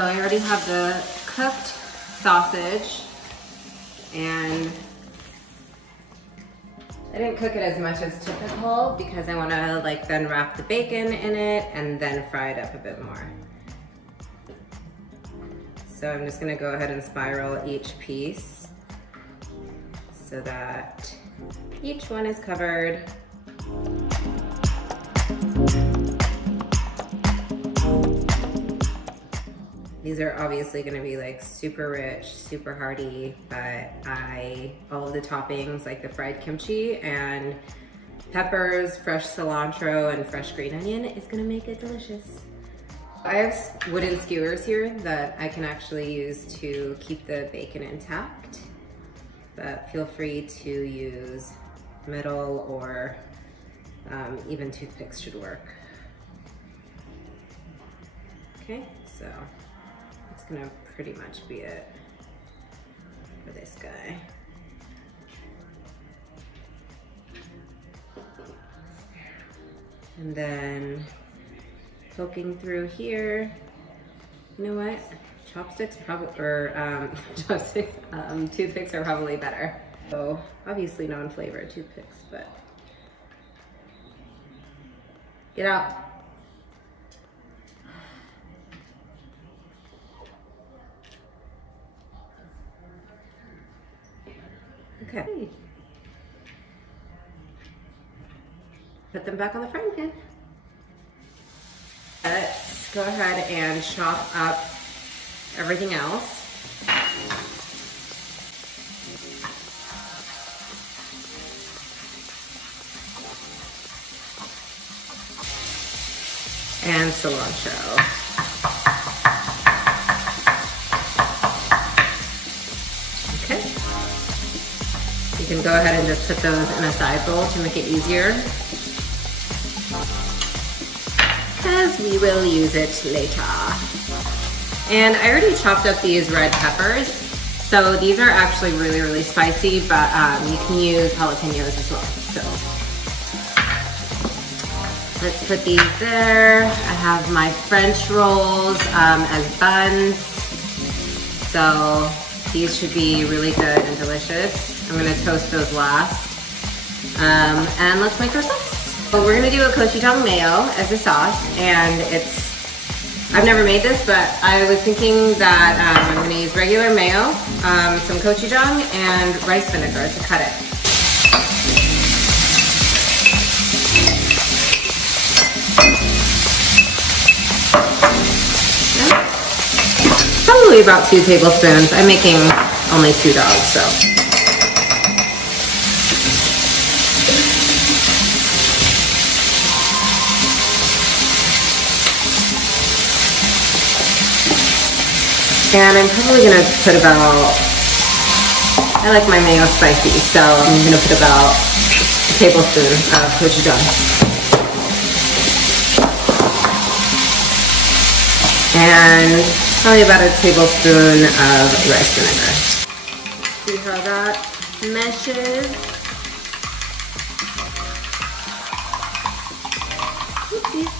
So I already have the cooked sausage, and I didn't cook it as much as typical because I want to like then wrap the bacon in it and then fry it up a bit more. So I'm just gonna go ahead and spiral each piece so that each one is covered. These are obviously gonna be like super rich, super hearty, but all of the toppings like the fried kimchi and peppers, fresh cilantro, and fresh green onion is gonna make it delicious. I have wooden skewers here that I can actually use to keep the bacon intact, but feel free to use metal or even toothpicks should work. Okay, so that's gonna pretty much be it for this guy. And then poking through here, you know what? Chopsticks toothpicks are probably better. So obviously non-flavored toothpicks, but get out. Okay. Put them back on the frying pan. Let's go ahead and chop up everything else. And cilantro. Okay. You can go ahead and just put those in a side bowl to make it easier, because we will use it later. And I already chopped up these red peppers. So these are actually really, really spicy, but you can use jalapenos as well. So let's put these there. I have my French rolls as buns. So these should be really good and delicious. I'm gonna toast those last. And let's make our sauce. So we're gonna do a gochujang mayo as a sauce, and I've never made this, but I was thinking that I'm gonna use regular mayo, some gochujang, and rice vinegar to cut it. Probably about 2 tablespoons. I'm making only 2 dogs, so. And I'm probably gonna put about, I like my mayo spicy, so I'm gonna put about a tablespoon of gochujang. And probably about a tablespoon of rice vinegar. See how that meshes? Oopsies.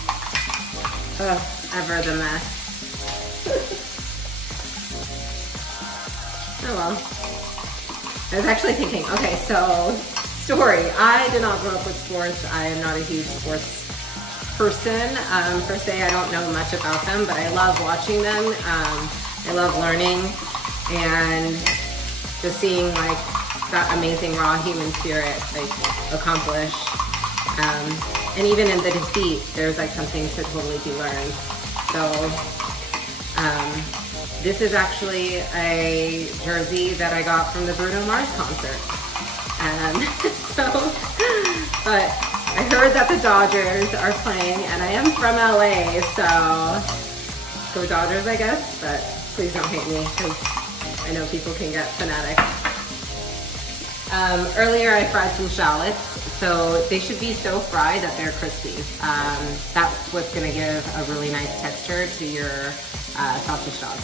Oh, ever the mess. Oh well. I was actually thinking, okay, so story. I did not grow up with sports. I am not a huge sports person per se. I don't know much about them, but I love watching them. I love learning and just seeing like that amazing raw human spirit like accomplish. And even in the defeat, there's like something to totally be learned. So this is actually a jersey that I got from the Bruno Mars concert. But I heard that the Dodgers are playing, and I am from LA, so go Dodgers, I guess, but please don't hate me, because I know people can get fanatic. Earlier I fried some shallots, so they should be so fried that they're crispy. That's what's gonna give a really nice texture to your sausage dog.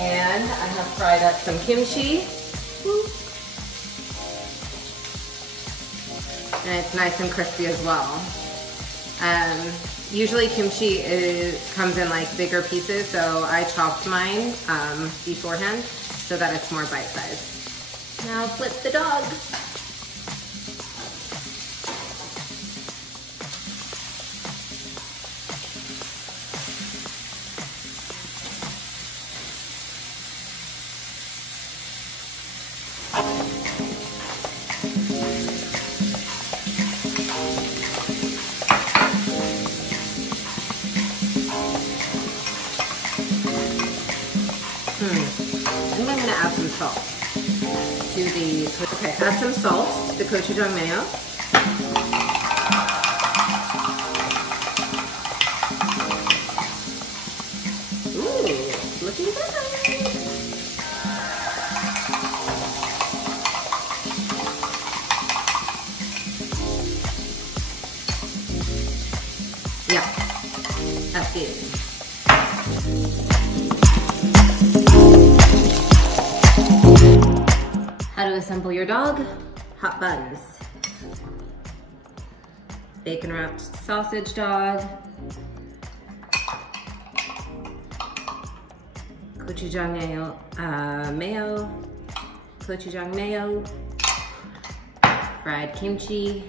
And I have fried up some kimchi. And it's nice and crispy as well. Usually kimchi comes in like bigger pieces, so I chopped mine beforehand so that it's more bite-sized. Now flip the dog. I think I'm gonna add some salt to the, okay, add some salt to the gochujang mayo. Ooh, looking good. Yeah, that's good. How to assemble your dog? Hot buns. Bacon wrapped sausage dog. Gochujang mayo. Gochujang mayo. Fried kimchi.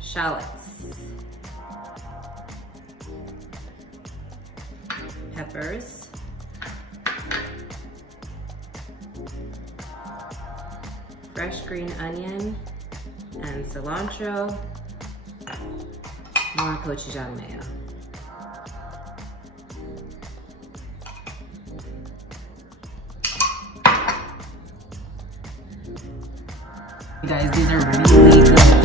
Shallots. Peppers. Fresh green onion and cilantro, more gochujang mayo. Guys, these are really good.